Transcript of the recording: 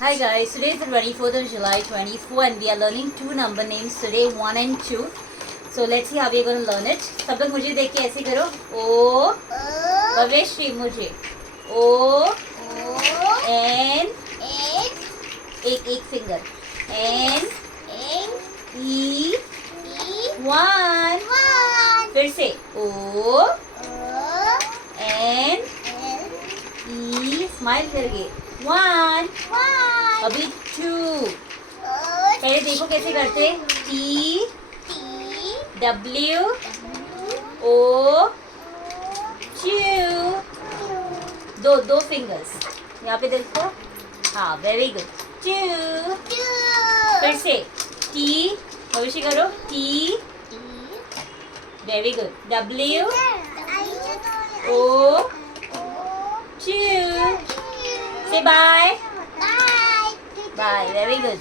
Hi guys, today is the 24th of July 24 and we are learning two number names today, 1 and 2. So let's see how we are going to learn it. सब लोग मुझे देख के ऐसे करो. O भवेश्री मुझे O N एक finger N E 1 फिर से O N E स्माइल करके 1 अभी 2 पहले देखो कैसे करते T W O 2 दो फिंगर्स यहाँ पे देखो. हाँ वेरी गुड 2 फिर से T भविष्य करो T very good W O 2 say bye. Bye. Very good.